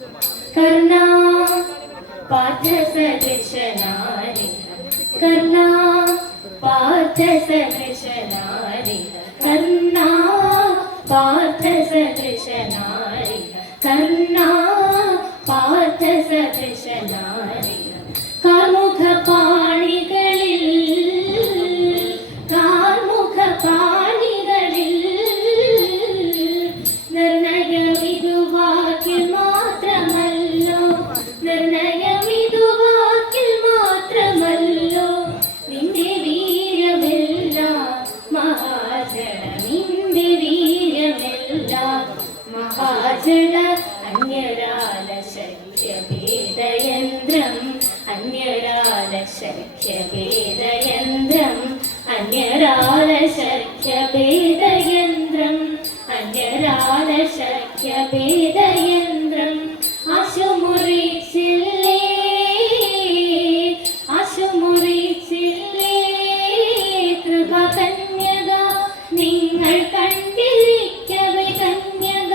कर्णा पार्थसदृशनारि कर्णा पार्थसदृशनारि कर्णा पार्थसदृशनारि कर्णा पार्थसदृशनारि കാർമുഖപാണികളിൽ നിർണയമിതുവാക്കിൽ മാത്രമല്ലോ നിർണയമിതുവാക്കിൽ മാത്രമല്ലോ നിന്റെ വീര്യമെല്ലാം മഹാജന നിന്റെ വീര്യമെല്ലാം മഹാജന അന്യരാല ശക്യഭേദയന്ത്രം അന്യരാല ശക്യഭേദയന്ത്രം അന്യരാല ശക്യഭേദയന്ത്രം അന്യരാല ശക്യഭേദയന്ത്രം ആശുമുറിച്ചില്ലേ ആശുമുറിച്ചില്ലേ കൃപകന്യക നിങ്ങൾ കണ്ടിരിക്കവേ കന്യക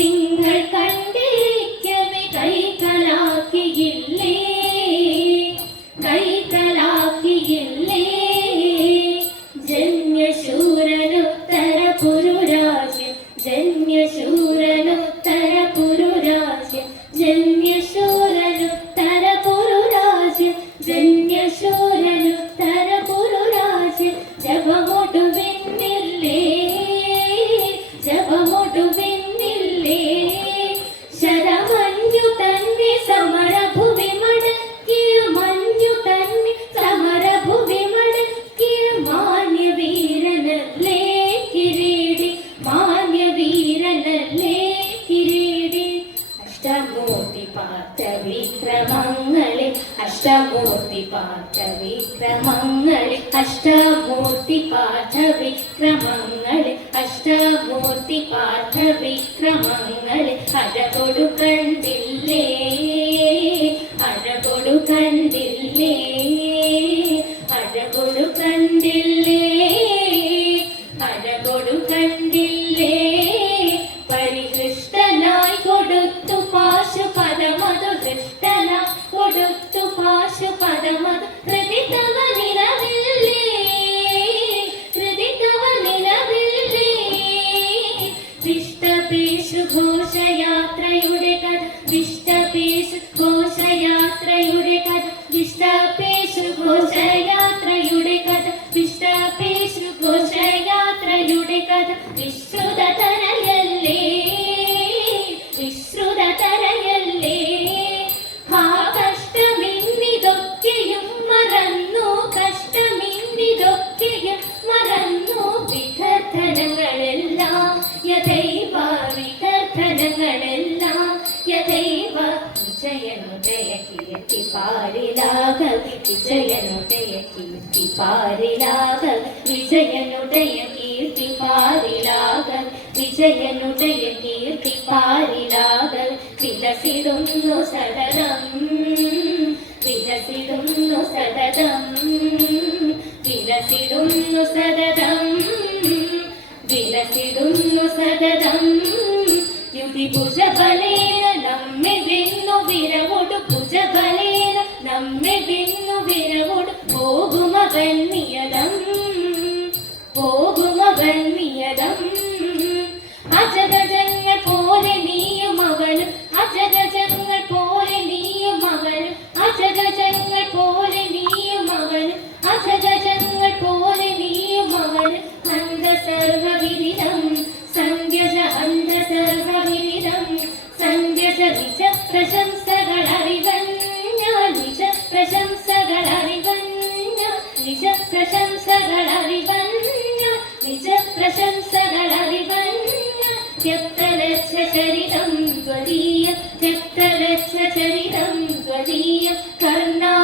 നിങ്ങൾ കണ്ടിരിക്കവേ കൈകലാക്കിയില്ലേ കൈകലാക്കിയില്ലേ ജന്യശൂരനുത്തര പുരുരാജ്യം ജന്യശൂരനുത്തര പുരുരാജ്യം ജന്യശൂരനുത്തര പുരുരാജ്യം ജന്യശൂരനുത്തര പുരുരാജ്യം ജപമൊടുവിന്നില്ലേ ജപമൊടുവിന്നില്ലേ ശരമഞ്ഞു തന്നെ സമരഭൂമി മടക്കിയ മഞ്ഞു തന്നെ സമരഭൂമി മടക്കിയ മാന്യവീരനല്ലേ കിരീടി മാന്യവീരനല്ലേ കിരീടി അഷ്ടമൂർത്തി പാർത്ത വിക്രമങ്ങളിൽ അഷ്ടമൂർത്തി പാർത്ത വിക്രമങ്ങളിൽ അഷ്ടമൂർത്തി പാർത്ത വിക്രമങ്ങളിൽ അഷ്ടമൂർത്തി പാർത്ത വിക്രമങ്ങളിൽ അഴകൊടു കണ്ടില്ലേ അഴകൊടു കണ്ടില്ലേ അഴകൊടു കണ്ടില്ലേ അഴകൊടു കണ്ടില്ലേ പരിഹൃഷ്ടനായി കൊടുത്തു പാശുപദമതു ദൃഷ്ടനായി കൊടുത്തു പാശുപദമതു ഹൃദിതവ നിലവില്ലേ ഹൃദിതവ നിലവില്ലേ വിഷ്ടപേശു ഘോഷയാത്രയുടെ കഥ വിഷ്ടപേശു ഘോഷയാത്രയുടെ കഥ വിഷ്ടപേശു ഘോഷയാത്രയുടെ കഥ വിഷ്ടപേശു ഘോഷയാത്രയുടെ കഥ വിശ്രുത തരയല്ലേ വിശ്രുത തരയല്ലേ ഹാ കഷ്ടമിന്നിതൊക്കെയും മറന്നു കഷ്ടമിന്നിതൊക്കെയും മറന്നു വികർത്തനങ്ങളെല്ലാം യഥൈവ വികർത്തനങ്ങളെല്ലാം യഥൈവ വിജയനുദയ കീർത്തി പാരിലാക വിജയനുദയ കീർത്തി പാരിലാക വിജയനുദയ കീർത്തി പാരിലാക വിജയനുദയ കീർത്തി പാരിലാക വിലസിടുന്നു സദനം വിലസിടുന്നു സദനം വിലസിടുന്നു സദനം വിലസിടുന്നു സദനം യുതി ഭുജബലേന നമ്മെ വെന്നു വിരവൊടു ഭുജബലേന നമ്മെ വെന്നു വിരവൊടു പോകുമവൻ നിയതം പോകുമവൻ നിയതം അജഗജങ്ങൾ പോലെ നീയും അവനും അജഗജങ്ങൾ പോലെ നീയും അവനും അജഗജങ്ങൾ പോലെ നീയും അവനും അജഗജങ്ങൾ പോലെ നീയും അവനും അന്ധസർവവിദിതം സന്ധ്യജ അന്ധസർവവിദിതം സന്ധ്യജ നിജ പ്രശംസകൾ അറിവൻ ഞാൻ നിജ പ്രശംസകൾ അറിവൻ ഞാൻ നിജ പ്രശംസകൾ അറിവൻ ഞാൻ നിജ പ്രശംസകൾ അറിവൻ ഞാൻ ത്യക്തലച്ഛ ചരിതം ത്വദീയം ത്യക്തലച്ഛ ചരിതം ത്വദീയം കർണാ